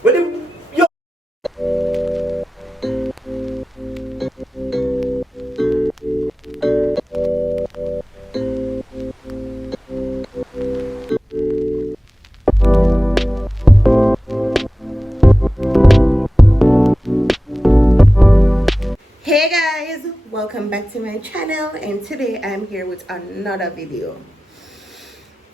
What the yo? Hey guys, welcome back to my channel, and today I'm here with another video.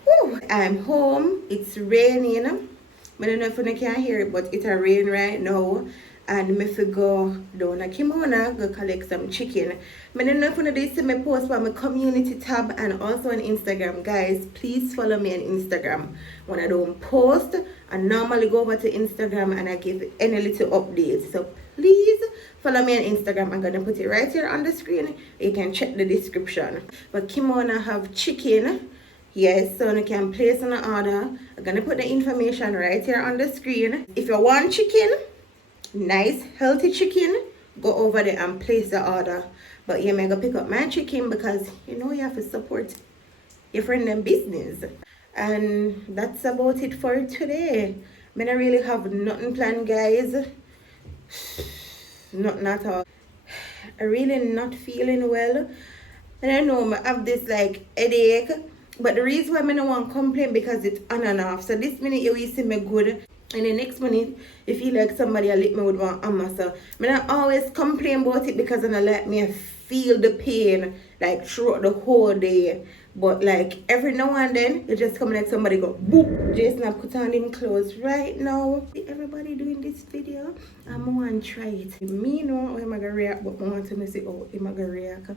Woo, I'm home. It's raining. I don't know if you can hear it, but it's a rain right now. And me fi go down a Kimona, go collect some chicken. I don't know if you see my post on my community tab and also on Instagram. Guys, please follow me on Instagram. When I don't post, I normally go over to Instagram and I give any little updates. So please follow me on Instagram. I'm gonna put it right here on the screen. You can check the description. But Kimona have chicken. Yes, so you can place an order. I'm gonna put the information right here on the screen. If you want chicken, nice healthy chicken, go over there and place the order. But yeah, I'm gonna pick up my chicken because you know you have to support your friend and business. And that's about it for today. I don't really have nothing planned, guys. Nothing at all. I'm really not feeling well. And I know I have this like headache. But the reason why I don't want to complain because it's on and off. So this minute you will see me good. And the next minute you feel like somebody will lick me with one hammer. So I don't always complain about it because I don't like me feel the pain like throughout the whole day. But like every now and then you just come like somebody go boop. Jason, I put on them clothes right now. Everybody doing this video, I'm going to try it. Me know how I'm going to react, but I want to see how I'm going to react.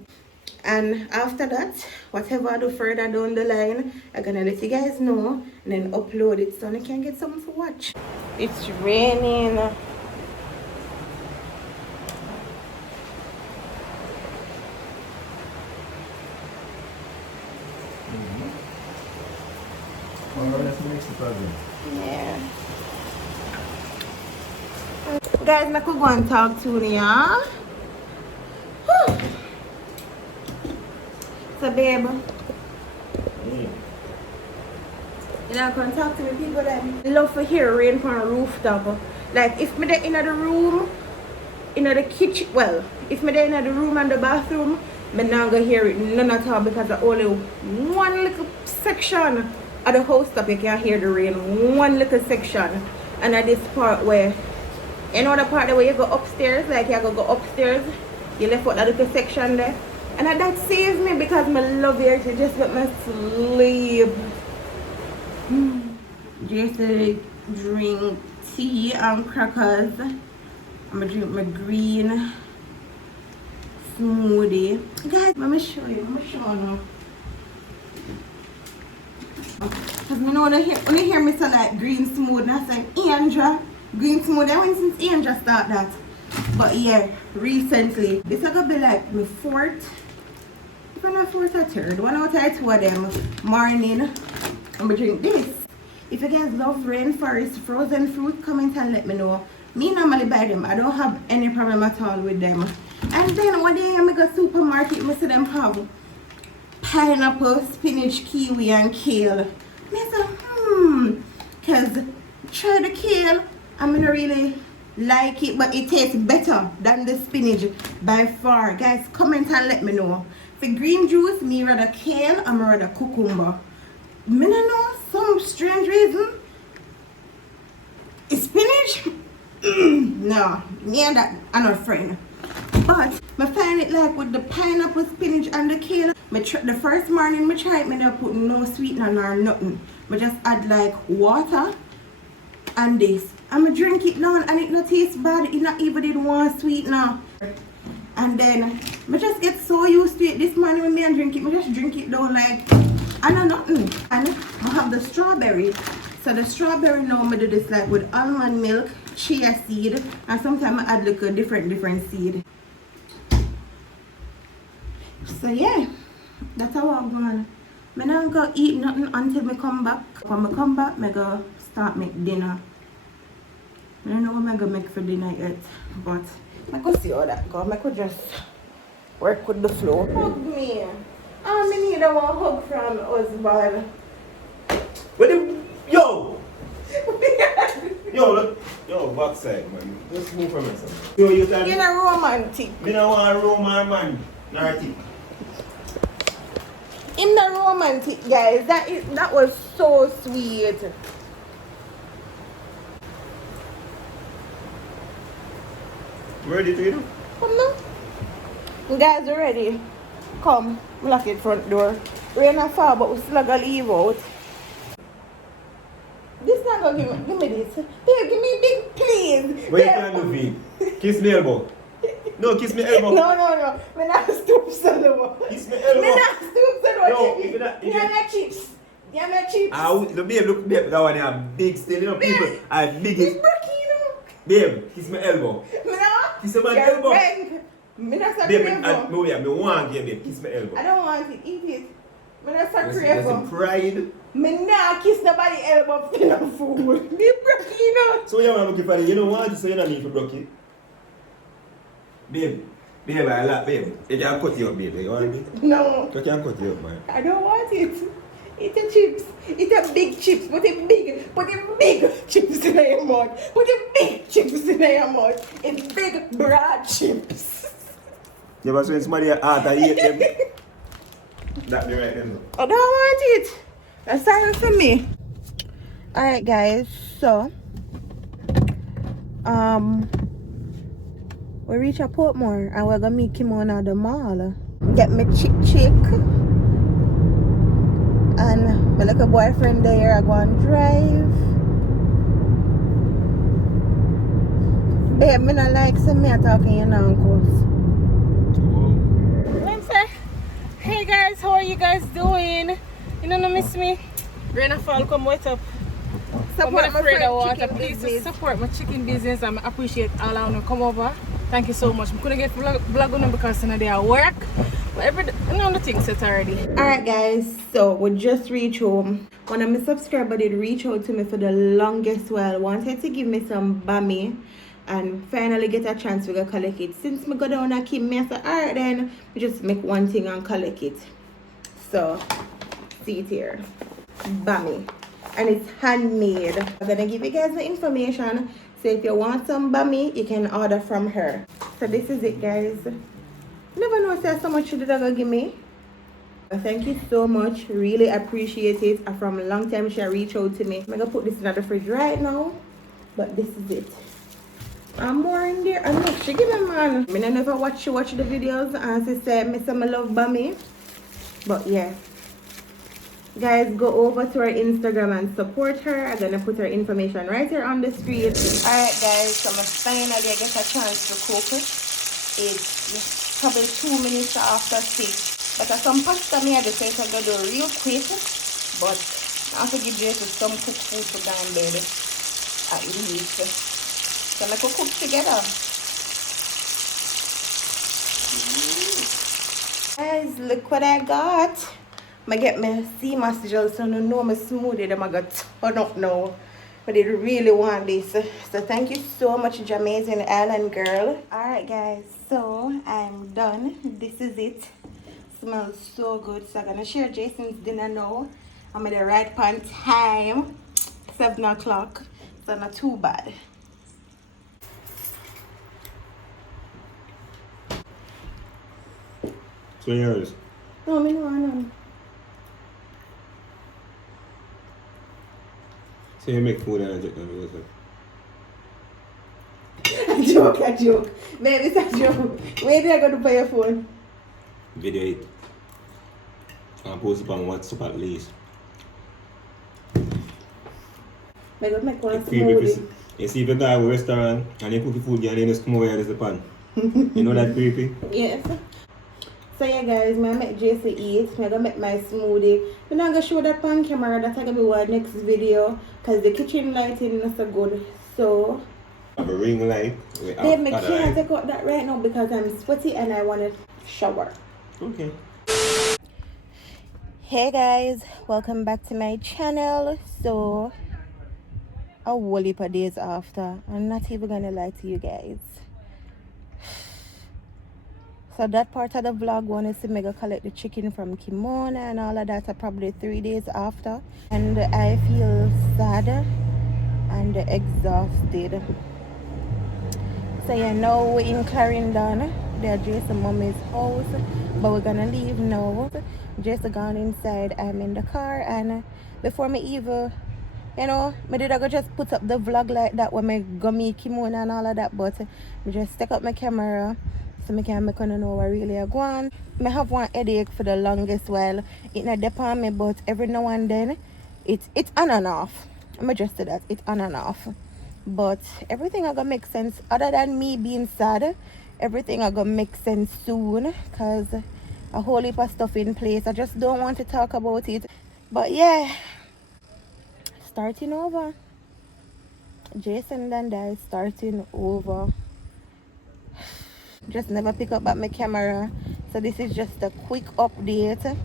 And after that, whatever I do further down the line, I'm gonna let you guys know and then upload it so you can get something to watch. It's raining. Yeah. Guys, I could go and talk to you, yeah? So babe, you know, can talk to me people that love to hear rain from a rooftop. Like if me there in the room, in the kitchen, well, if me there in the room and the bathroom, me not gonna hear it none at all because there's only one little section of the house top you can hear the rain. One little section. And at this part where, you know the part where you go upstairs, like you go upstairs, you left out that little section there. And that saves me because I love it to just let me sleep. Just drink tea and crackers. I'm gonna drink my green smoothie. Guys, let me show you. Now. Because you know when you hear me say like green smoothie, I say Andra. Green smoothie, I went since Andra start that. But yeah, recently, this is gonna be like my fourth. If I'm not fourth or third, one out of two of them morning, I'm gonna drink this. If you guys love rainforest frozen fruit, comment and let me know. Me normally buy them. I don't have any problem at all with them. And then one day I go to supermarket, I see them have pineapple, spinach, kiwi, and kale. And I say, because try the kale, I'm gonna really like it, but it tastes better than the spinach by far. Guys, comment and let me know. For green juice, me rather kale, I'm rather cucumber. Me don't know, some strange reason. Spinach? No, me and that, I'm not a friend. But I find it like with the pineapple, spinach, and the kale. The first morning I try it, I don't put no sweetener or nothing. I just add like water and this. I'm drink it down and it not taste bad. It not even did one sweetener. And then I just get so used to it. This morning when I drink it, I just drink it down like I know nothing. And I have the strawberry. So the strawberry now I do this like with almond milk, chia seed, and sometimes I add like a different seed. So yeah, that's how I'm going. I'm not going to eat nothing until I come back. When I come back, I go start make dinner. I don't know what I'm going to make for dinner yet, but I could see how that go. I could just work with the flow. Hug me. I need a one hug from husband. What the yo? Yo, look. Yo, backside, man. Just move from us. Yo, you tell me. You're not romantic. Me don't want a Roman man. Narrative. In the romantic, guys. That was so sweet. Ready to you? Come now. You guys are ready. Come, lock it front door. Rain a fall, but we still gonna leave out. This not gonna give me this. Babe, give me big, please. What you trying to do? Kiss me elbow. No, kiss me elbow. No. Me not stoop so low. Kiss me elbow. Me not stoop so low. No, if you not- if Give you- me chips. Give me chips. The babe, look, babe, that one there, big still, you know, people are big. It's broken, you know. Babe, kiss me elbow. Me not. Kiss my You're elbow. wrong. Me not so Babe, crave. me want you, babe, kiss me elbow. I don't want it. Eat it. Me not so That's crave. some pride. Me not kiss nobody elbow for no food. Me broken, you know. So you want to keep it, you don't want it, so you don't need to broke it. Babe, I like, babe. You can cut you up, babe. You want it? No. You can cut you up, man. I don't want it. Eat the chips. Eat the big chips. Put the big chips in your mouth. Put the big chips in your mouth. It's big broad chips. You ever seen somebody heart and eat them? That be right then. I don't want it. That's silent for me. Alright guys, so we reach a Portmore and we're gonna meet Kimona at the mall. Get me chick. And my little boyfriend there, I go and drive. Babe, me not like some me talking your uncles. Hey guys, how are you guys doing? You don't miss me? Rain and fall, come wait up. Support my friend please business. Support my chicken business. I appreciate all of you come over. Thank you so much. I couldn't get vlog on them because they are work. But the things set already. Alright guys, so we just reached home. One of my subscribers did reach out to me for the longest while. Wanted to give me some bammy. And finally get a chance to go collect it. Since me go down and keep me, I said, alright then, we just make one thing and collect it. So, see it here. Bammy. And it's handmade. I'm gonna give you guys the information. So if you want some bammy, you can order from her. So this is it guys. Never know say so much she did gonna give me. Thank you so much. Really appreciate it. From a long time she reached out to me. I'm gonna put this in the fridge right now. But this is it. I'm more in there. And look, she give me man. I never watch the videos and she said me say I love bammy. But yeah. Guys, go over to her Instagram and support her. I'm gonna put her information right here on the screen. Alright guys, so I finally get a chance to cook. It's probably 2 minutes after 6. But some pasta me I decided to do real quick. But I have to give Jason some cooked food to go in bed at least. So let's go cook together. Guys, look what I got. I get my sea moss gel so I know my smoothie them I got turn up now. But I really want this. So thank you so much, Jamaican Island girl. Alright guys, so I'm done. This is it. Smells so good. So I'm gonna share Jason's dinner now. I'm at the right on time. 7 o'clock. So not too bad. So yours. No, me no want. So you make food and I take them. A joke. Maybe it's a joke. Where did I go to pay your phone? Video it. And post it on WhatsApp at least. I got make one You smoothie. see if you go to a restaurant and you cook the food and you just come over here and the pan. You know that creepy? Yes. So yeah guys, I make Jason eat. I'm gonna make my smoothie. I'm not gonna show that on camera. That's gonna be our next video. Cause the kitchen lighting is not so good. So I have a ring light. babe, I can't take out that right now because I'm sweaty and I wanna shower. Okay. Hey guys, welcome back to my channel. So a whole heap of days after, I'm not even gonna lie to you guys. So that part of the vlog wanted to mega collect the chicken from Kimona, and all of that are probably 3 days after. And I feel sad and exhausted. So yeah, now we're in Clarendon. They're Jason mommy's house, but we're gonna leave now. Jason gone inside. I'm in the car, and before me even, me did I go just put up the vlog like that when me go meet Kimona and all of that, but me just stick up my camera so me can make know what really I go on. Me have one headache for the longest while. It not depend on me, but every now and then it's on and off. I'm just say that it's on and off. But everything are gonna make sense. Other than me being sad, everything are gonna make sense soon, cause a whole heap of stuff in place. I just don't want to talk about it. But yeah, starting over. Jason and I starting over. Just never pick up my camera, so this is just a quick update.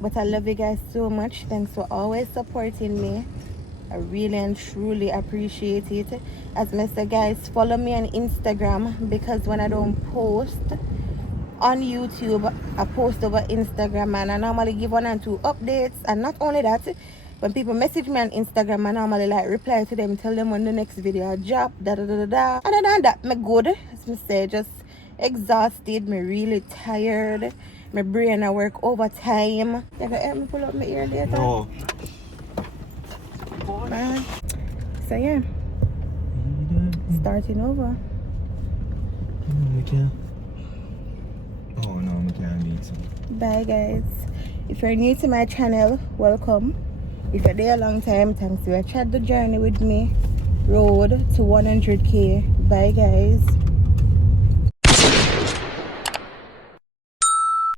But I love you guys so much. Thanks for always supporting me. I really and truly appreciate it. As Mr. Guys, follow me on Instagram, because when I don't post on YouTube, I post over Instagram, and I normally give 1 and 2 updates. And not only that, when people message me on Instagram, I normally like reply to them, tell them when the next video drop, da da da da da. Other than that, me good. As I say, just exhausted, me really tired. My brain I work overtime. You gonna help me pull up my ear later? No. So yeah, starting over. Oh no, I can't need some. Bye guys. If you're new to my channel, welcome. If you're there a long time, thanks for chat the journey with me. Road to 100k. Bye guys.